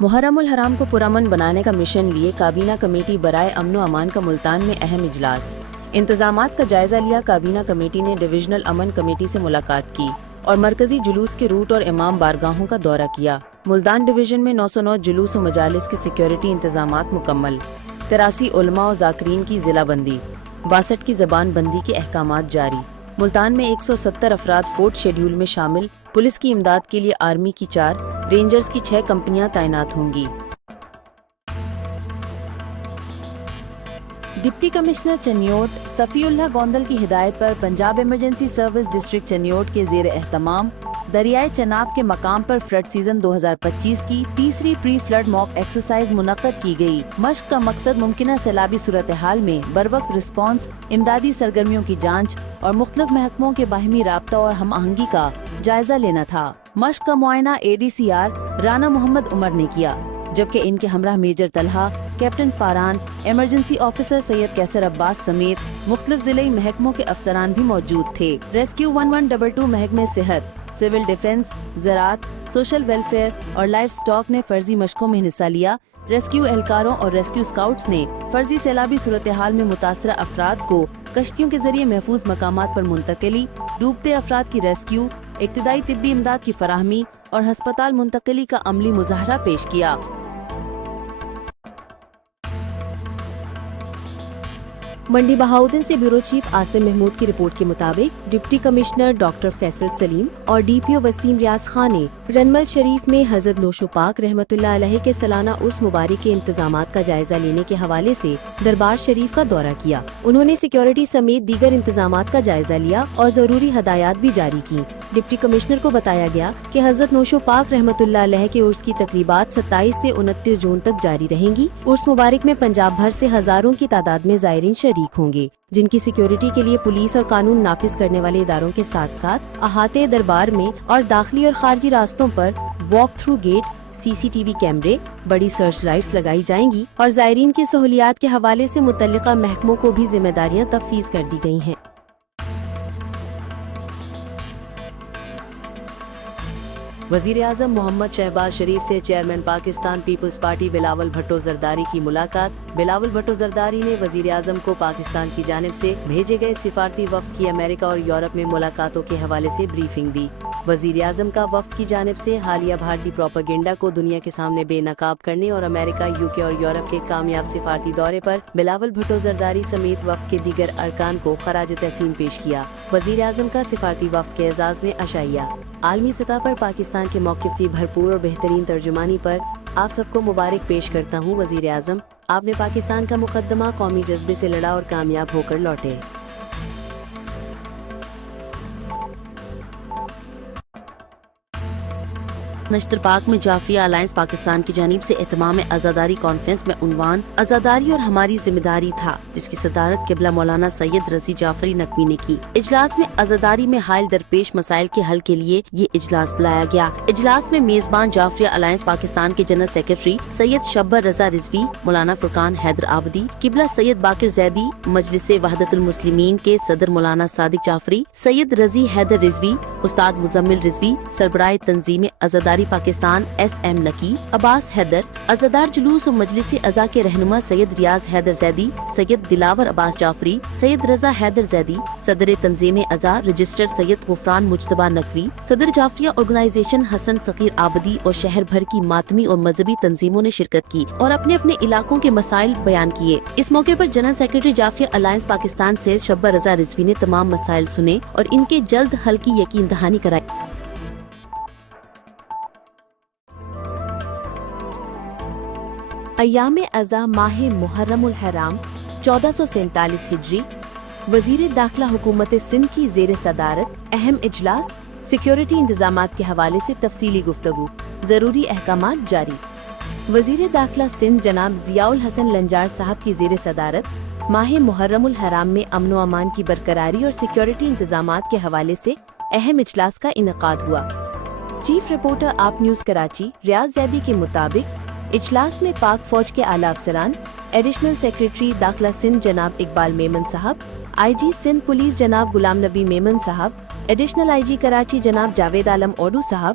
محرم الحرام کو پرامن بنانے کا مشن لیے کابینہ کمیٹی برائے امن و امان کا ملتان میں اہم اجلاس۔ انتظامات کا جائزہ لیا کابینہ کمیٹی نے ڈویژنل امن کمیٹی سے ملاقات کی اور مرکزی جلوس کے روٹ اور امام بارگاہوں کا دورہ کیا۔ ملتان ڈویژن میں 909 جلوس و مجالس کے سیکیورٹی انتظامات مکمل، 83 علماء و ذاکرین کی ضلع بندی، 62 کی زبان بندی کے احکامات جاری۔ ملتان میں 170 افراد فورتھ شیڈول میں شامل، پولیس کی امداد کے لیے آرمی کی 4، رینجرز کی 6 کمپنیاں تعینات ہوں گی۔ ڈپٹی کمشنر چنیوٹ صفی اللہ گوندل کی ہدایت پر Punjab emergency service district Chiniot کے زیر اہتمام دریائے چناب کے مقام پر فلڈ سیزن 2025 کی تیسری پری فلڈ موک ایکسرسائز منعقد کی گئی۔ مشق کا مقصد ممکنہ سیلابی صورتحال میں بروقت رسپانس، امدادی سرگرمیوں کی جانچ اور مختلف محکموں کے باہمی رابطہ اور ہم آہنگی کا جائزہ لینا تھا۔ مشق کا معائنہ ADCR رانا محمد عمر نے کیا، جبکہ ان کے ہمراہ major Talha, captain Faran, emergency officer Syed Qaiser Abbas سمیت مختلف ضلعی محکموں کے افسران بھی موجود تھے۔ ریسکیو 1122 محکمہ صحت، سول ڈیفنس، زراعت، سوشل ویلفیئر اور لائف سٹاک نے فرضی مشقوں میں حصہ لیا۔ ریسکیو اہلکاروں اور ریسکیو اسکاؤٹس نے فرضی سیلابی صورتحال میں متاثرہ افراد کو کشتیوں کے ذریعے محفوظ مقامات پر منتقلی، ڈوبتے افراد کی ریسکیو، ابتدائی طبی امداد کی فراہمی اور ہسپتال منتقلی کا عملی مظاہرہ پیش کیا۔ منڈی بہاؤدین سے بیورو چیف عاصم محمود کی رپورٹ کے مطابق ڈپٹی کمشنر ڈاکٹر فیصل سلیم اور DPO وسیم ریاض خان نے رنمل شریف میں حضرت نوشو پاک رحمۃ اللہ علیہ کے سالانہ عرس مبارک کے انتظامات کا جائزہ لینے کے حوالے سے دربار شریف کا دورہ کیا۔ انہوں نے سیکیورٹی سمیت دیگر انتظامات کا جائزہ لیا اور ضروری ہدایات بھی جاری کی۔ ڈپٹی کمشنر کو بتایا گیا کہ حضرت نوشو پاک رحمۃ اللہ علیہ کے عرس کی تقریبات 27 سے 29 جون تک جاری رہیں گی۔ عرس مبارک میں پنجاب بھر سے ہزاروں کی تعداد میں زائرین شریک ہوں گے، جن کی سیکیورٹی کے لیے پولیس اور قانون نافذ کرنے والے اداروں کے ساتھ ساتھ احاطے دربار میں اور داخلی اور خارجی راستوں پر واک تھرو گیٹ، CCTV کیمرے، بڑی سرچ لائٹس لگائی جائیں گی اور زائرین کی سہولیات کے حوالے سے متعلقہ محکموں کو بھی ذمہ داریاں تفویض کر دی گئی ہیں۔ وزیر اعظم محمد شہباز شریف سے چیئرمین پاکستان پیپلز پارٹی بلاول بھٹو زرداری کی ملاقات۔ بلاول بھٹو زرداری نے وزیر اعظم کو پاکستان کی جانب سے بھیجے گئے سفارتی وفد کی امریکہ اور یورپ میں ملاقاتوں کے حوالے سے بریفنگ دی۔ وزیر اعظم کا وفد کی جانب سے حالیہ بھارتی پروپیگنڈا کو دنیا کے سامنے بے نقاب کرنے اور امریکہ، UK اور یورپ کے کامیاب سفارتی دورے پر بلاول بھٹو زرداری سمیت وفد کے دیگر ارکان کو خراج تحسین پیش کیا۔ وزیر اعظم کا سفارتی وفد کے اعزاز میں عشائیہ۔ عالمی سطح پر پاکستان کے موقف کی بھرپور اور بہترین ترجمانی پر آپ سب کو مبارک پیش کرتا ہوں۔ وزیر اعظم، آپ نے پاکستان کا مقدمہ قومی جذبے سے لڑا اور کامیاب ہو کر لوٹے۔ نشتر پاک میں جعفریہ الائنس پاکستان کی جانب سے اہتمام عزاداری کانفرنس میں عنوان عزاداری اور ہماری ذمہ داری تھا، جس کی صدارت قبلہ مولانا سید رضی جعفری نقوی نے کی۔ اجلاس میں عزاداری میں حائل درپیش مسائل کے حل کے لیے یہ اجلاس بلایا گیا۔ اجلاس میں میزبان جعفریہ الائنس پاکستان کے جنرل سیکرٹری سید شبر رضا رضوی، مولانا فرقان حیدر آبدی، قبلہ سید باقر زیدی، مجلس وحدت المسلمین کے صدر مولانا صادق جعفری، سید رضی حیدر رضوی، استاد مزمل رضوی، سربراہ تنظیم عزاداری پاکستان SM نقی، عباس حیدر، عزادار جلوس و مجلس عزا کے رہنما سید ریاض حیدر زیدی، سید دلاور عباس جعفری، سید رضا حیدر زیدی، صدر تنظیم عزا رجسٹر سید غفران مجتبی نقوی، صدر جعفریہ آرگنائزیشن حسن صغیر آبدی اور شہر بھر کی ماتمی اور مذہبی تنظیموں نے شرکت کی اور اپنے اپنے علاقوں کے مسائل بیان کیے۔ اس موقع پر general secretary Jafaria Alliance Pakistan سے شبر رضا رضوی نے تمام مسائل سنے اور ان کے جلد حل کی یقین دہانی کرائی۔ ایام ازا ماہ محرم الحرام 1447 ہجری، وزیر داخلہ حکومت سندھ کی زیر صدارت اہم اجلاس، سیکیورٹی انتظامات کے حوالے سے تفصیلی گفتگو، ضروری احکامات جاری۔ وزیر داخلہ سندھ جناب ضیاء الحسن لنجار صاحب کی زیر صدارت ماہ محرم الحرام میں امن و امان کی برقراری اور سیکیورٹی انتظامات کے حوالے سے اہم اجلاس کا انعقاد ہوا۔ چیف رپورٹر آپ نیوز کراچی ریاض زیدی کے مطابق اجلاس میں پاک فوج کے اعلیٰ افسران، ایڈیشنل سیکریٹری داخلہ سندھ جناب اقبال میمن صاحب، IG سندھ پولیس جناب غلام نبی میمن صاحب، ایڈیشنل IG کراچی جناب جاوید عالم اوڈو صاحب،